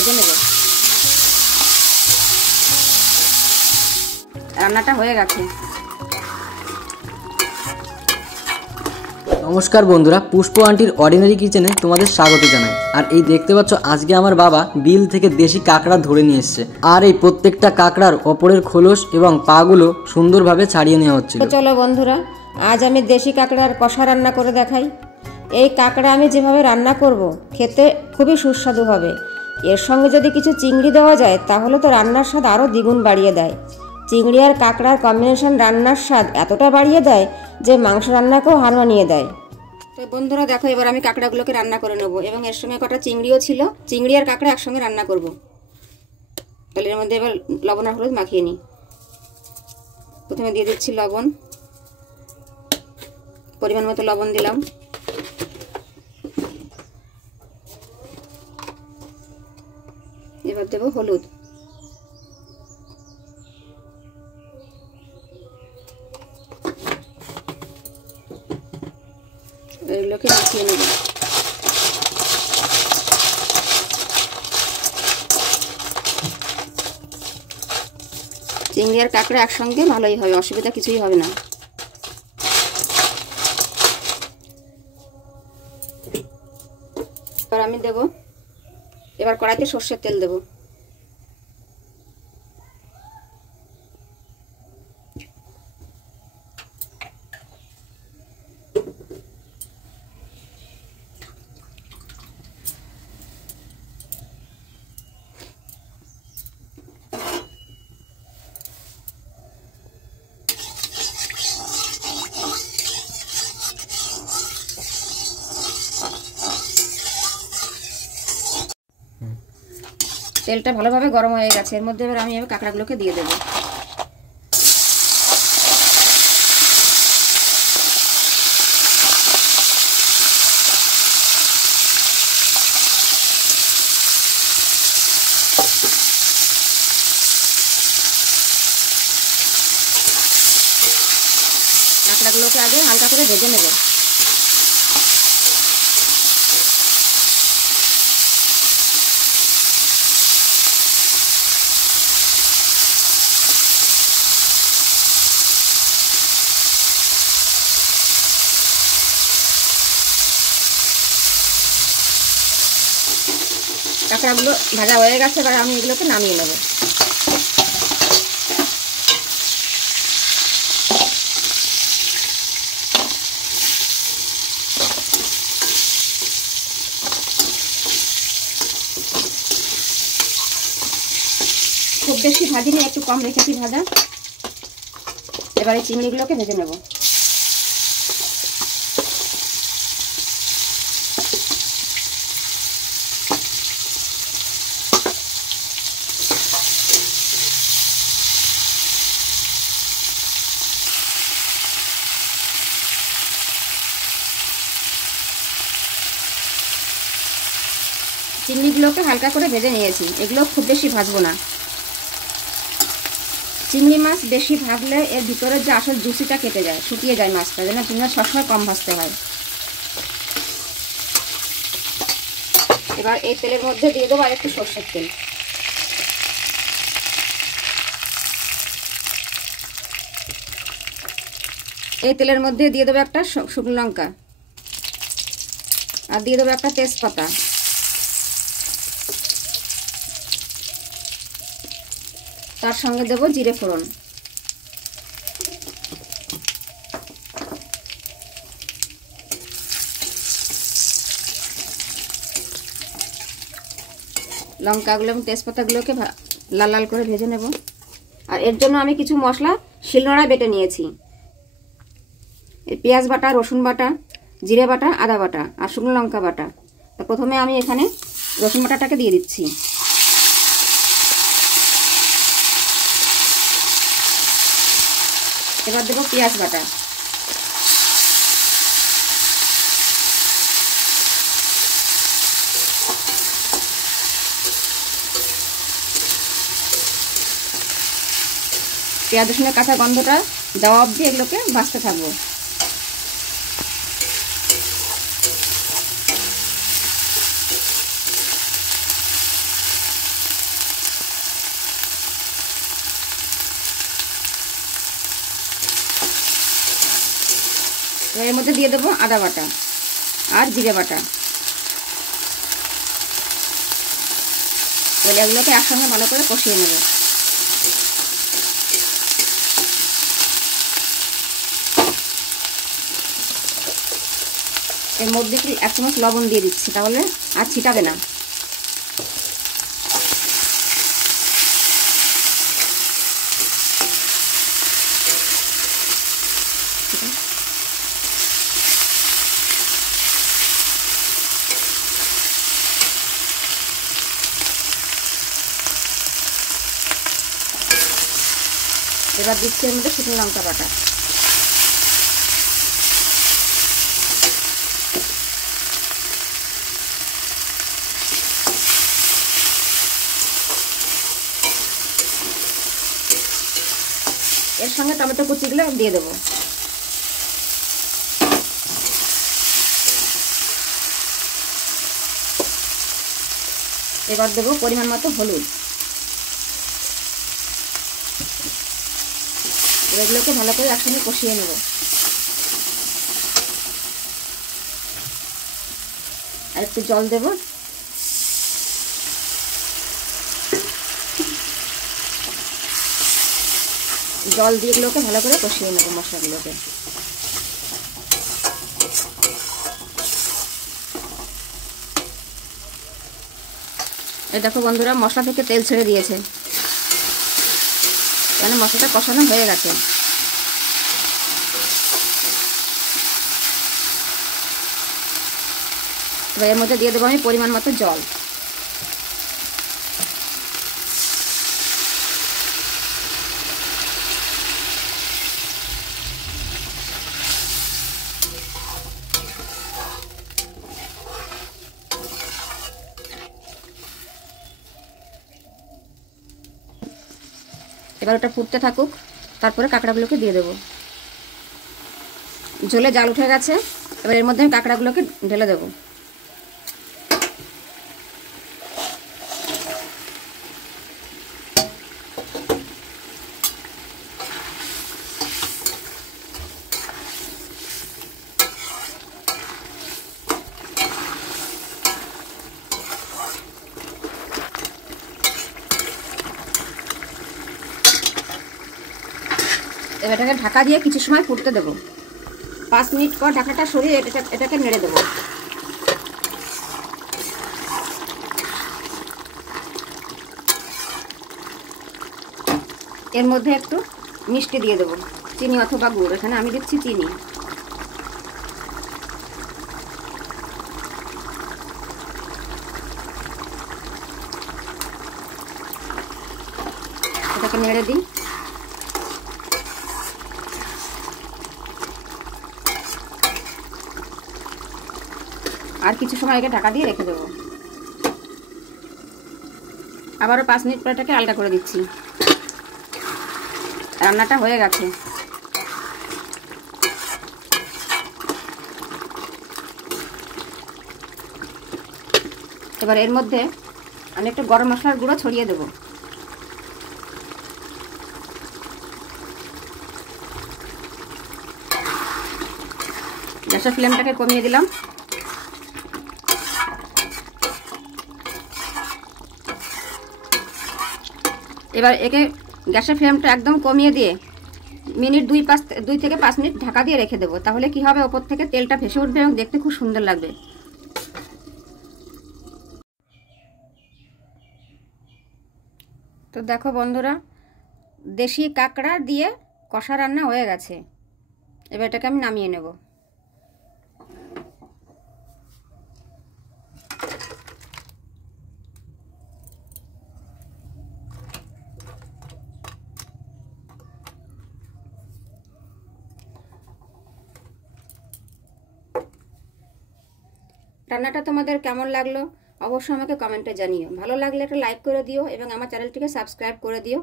ভেজে নেব। রান্নাটা হয়ে গেছে। নমস্কার বন্ধুরা, পুষ্প আন্টির অর্ডিনারি কিচেনে তোমাদের স্বাগত জানাই। আর এই দেখতে পাচ্ছ আজকে আমার বাবা বিল থেকে দেশি কাঁকড়া ধরে নিয়ে এসেছে। আর এই প্রত্যেকটা কাঁকড়ার ওপরের খোলস এবং পাগুলো সুন্দরভাবে ছাড়িয়ে নেওয়া হচ্ছিল। চলো বন্ধুরা, আজ আমি দেশি কাঁকড়ার কষা রান্না করে দেখাই। এই কাঁকড়া আমি যেভাবে রান্না করব খেতে খুবই সুস্বাদু হবে। এর সঙ্গে যদি কিছু চিংড়ি দেওয়া যায় তাহলে তো রান্নার স্বাদ আরও দ্বিগুণ বাড়িয়ে দেয়। চিংড়ি আর কাঁকড়ার কম্বিনেশন রান্নার স্বাদ এতটা বাড়িয়ে দেয় যে মাংস রান্নাকেও হার মানিয়ে দেয়। তো বন্ধুরা দেখো, এবার আমি কাঁকড়াগুলোকে রান্না করে নেব এবং এর সঙ্গে কটা চিংড়িও ছিল। চিংড়ি আর কাঁকড়া একসঙ্গে রান্না করব। তাহলে এর মধ্যে এবার লবণ আর হলুদ মাখিয়ে নিই। প্রথমে দিয়ে দিচ্ছি লবণ, পরিমাণ মতো লবণ দিলাম। এবার দেবো হলুদ, এগুলোকে মিশিয়ে নেব। চিংড়ি আর কাঁকড়া একসঙ্গে ভালোই হবে, অসুবিধা কিছুই হবে না। এবার আমি দেব, এবার কড়াইতে সর্ষের তেল দেব। তেলটা ভালোভাবে গরম হয়ে গেছে, এর মধ্যে এবার আমি কাঁকড়াগুলোকে দিয়ে দেবো। কাঁকড়াগুলোকে আগে হালকা করে ভেজে নেব। কাঁকড়াগুলো ভাজা হয়ে গেছে, এবার আমি এগুলোকে নামিয়ে নেব। খুব বেশি ভাজিনি, একটু কম রেখেছি ভাজা। এবার এই চিংড়িগুলোকে ভেজে নেব। চিংড়িগুলোকে হালকা করে ভেজে নিয়েছি, এগুলো খুব বেশি ভাজবো না। চিংড়ি মাছ বেশি ভাজলে এর ভিতরের যে আসল জুসিটা কেটে যায়, শুকিয়ে যায় মাছটা, যেন চিংড়ি মাছ সবসময় কম ভাজতে হয়। এবার এই তেলের মধ্যে দিয়ে দেবো আর একটু সর্ষের তেল। এই তেলের মধ্যে দিয়ে দেবো একটা শুকনো লঙ্কা, আর দিয়ে দেবো একটা তেজপাতা, তার সঙ্গে দেবো জিরে ফোড়ন। লঙ্কাগুলো এবং তেজপাতাগুলোকে লাল লাল করে ভেজে নেব। আর এর জন্য আমি কিছু মশলা শিলনোড়ায় বেটে নিয়েছি। পেঁয়াজ বাটা, রসুন বাটা, জিরে বাটা, আদা বাটা আর শুকনো লঙ্কা বাটা। তো প্রথমে আমি এখানে রসুন বাটাটাকে দিয়ে দিচ্ছি। এবার দেবো পেঁয়াজ বাটা, পেঁয়াজ রসুনের কাঁচা গন্ধটা যাওয়া অবধি এগুলোকে ভাজতে থাকবো। এর মধ্যে দিয়ে দেবো আদা বাটা আর জিরে বাটা। এবার এগুলোকে একসঙ্গে ভালো করে কষিয়ে নেব। এর মধ্যে একটু 1 চামচ লবণ দিয়ে দিচ্ছি, তাহলে আর ছিটাবে না। এবার দিচ্ছি এর মধ্যে শুকনো লঙ্কা বাটা। এর সঙ্গে টমেটো কুচিগুলো দিয়ে দেবো। এবার দেবো পরিমাণ মতো হলুদ। এগুলোকে ভালো করে একসঙ্গে কষিয়ে নেব। আর একটু জল দেব। জল দিয়ে এগুলোকে ভালো করে কষিয়ে নেব মশলাগুলোকে। এই দেখো বন্ধুরা, মশলা থেকে তেল ছেড়ে দিয়েছে, মানে মশলাটা কষানো হয়ে গেছে। এবার এর মধ্যে দিয়ে দেবো আমি পরিমাণ মতো জল। এবার ওটা ফুটতে থাকুক, তারপরে কাঁকড়াগুলোকে দিয়ে দেবো। ঝোলে জাল উঠে গেছে, এবার এর মধ্যে আমি কাঁকড়াগুলোকে ঢেলে দেবো। এবার এটাকে ঢাকা দিয়ে কিছু সময় ফুটতে দেবো। 5 মিনিট পর ঢাকাটা সরিয়ে এটাকে নেড়ে দেবো। এর মধ্যে একটু মিষ্টি দিয়ে দেবো, চিনি অথবা গুড়। এখানে আমি দিচ্ছি চিনি। এটাকে নেড়ে দিই। আর কিছু সময় একে ঢাকা দিয়ে রেখে দেবো। আবারও 5 মিনিট পর এটাকে আলগা করে দিচ্ছি। রান্নাটা হয়ে গেছে। এবার এর মধ্যে আমি একটু গরম মশলার গুঁড়ো ছড়িয়ে দেবো। গ্যাসের ফ্লেমটাকে কমিয়ে দিলাম। এবার একে গ্যাসের ফ্লেমটা একদম কমিয়ে দিয়ে মিনিট 2 থেকে 5 মিনিট ঢাকা দিয়ে রেখে দেবো। তাহলে কি হবে, ওপর থেকে তেলটা ভেসে উঠবে এবং দেখতে খুব সুন্দর লাগবে। তো দেখো বন্ধুরা, দেশি কাঁকড়া দিয়ে কষা রান্না হয়ে গেছে। এবার এটাকে আমি নামিয়ে নেব। রান্নাটা তোমাদের কেমন লাগলো অবশ্যই আমাকে কমেন্টে জানিও। ভালো লাগলে একটা লাইক করে দিও এবং আমার চ্যানেলটিকে সাবস্ক্রাইব করে দিও।